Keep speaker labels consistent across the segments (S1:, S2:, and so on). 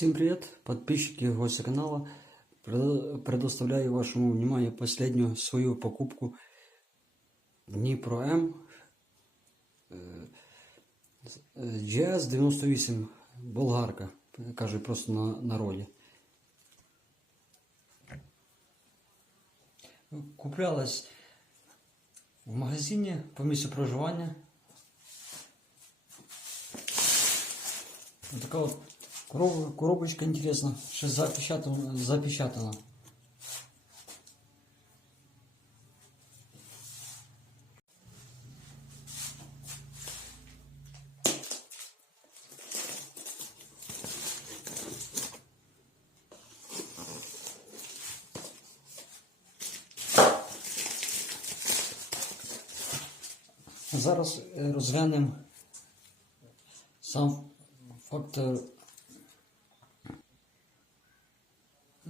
S1: Всем привет, подписчики и гости канала. Предо- Предоставляю вашему вниманию последнюю свою покупку Дніпро М е, GS98 болгарка, каже просто на народі. Куплялась в магазині по місцю проживання. Вот такая вот короб- Коробочка интересно, что запечатана, запечатана. Зараз е, розглянемо сам факт.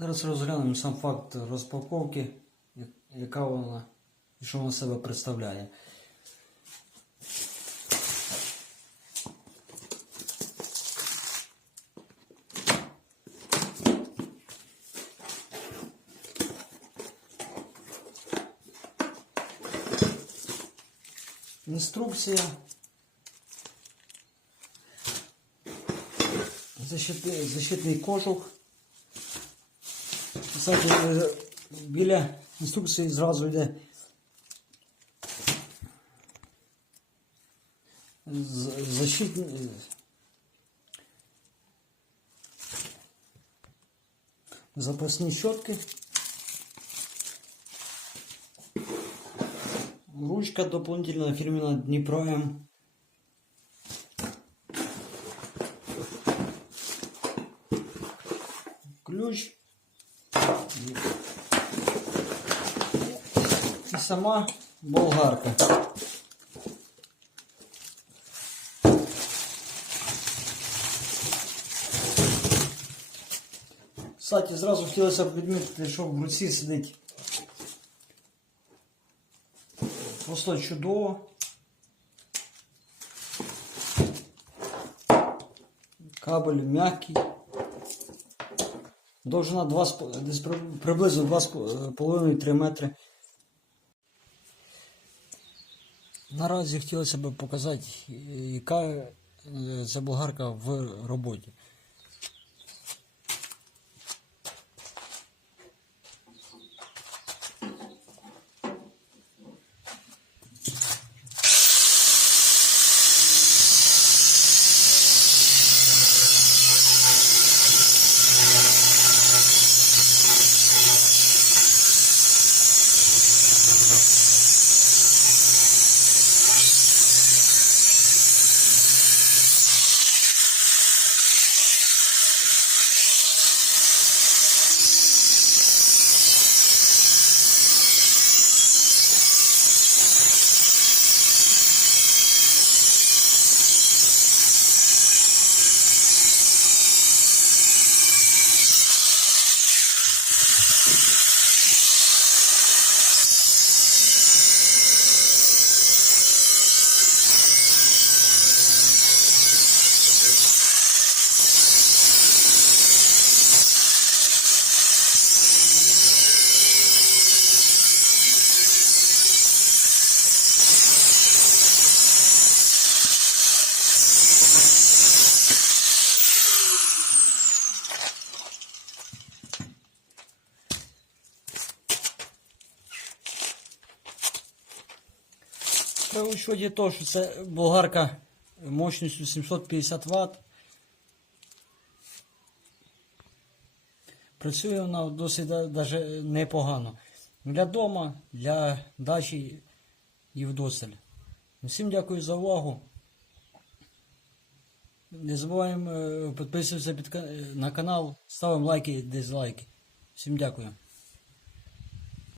S1: Зараз розглянемо сам факт розпаковки, яка вона і що вона себе представляє. Інструкція. Защитний, кожух. Кстати, е, біля інструкції зразу йде з- защитні. Запасні щотки. Ручка дополнительная фирменная Днепро М. Ключ. сама болгарка. Кстати, зразу хотілося б відмітити, що в руці сидить просто чудово. Кабель м'який. Довжина 2, десь приблизно 2,5-3 метри. Наразі хотілося б показати, яка е, ця болгарка в роботі. При учоті того, що це болгарка мощністю 750 Вт. Працює вона досить даже непогано. Для дома, для дачі і вдосталь. Всім дякую за увагу. Не забуваємо е, підписуватися під на канал, ставимо лайки і дизлайки. Всім дякую.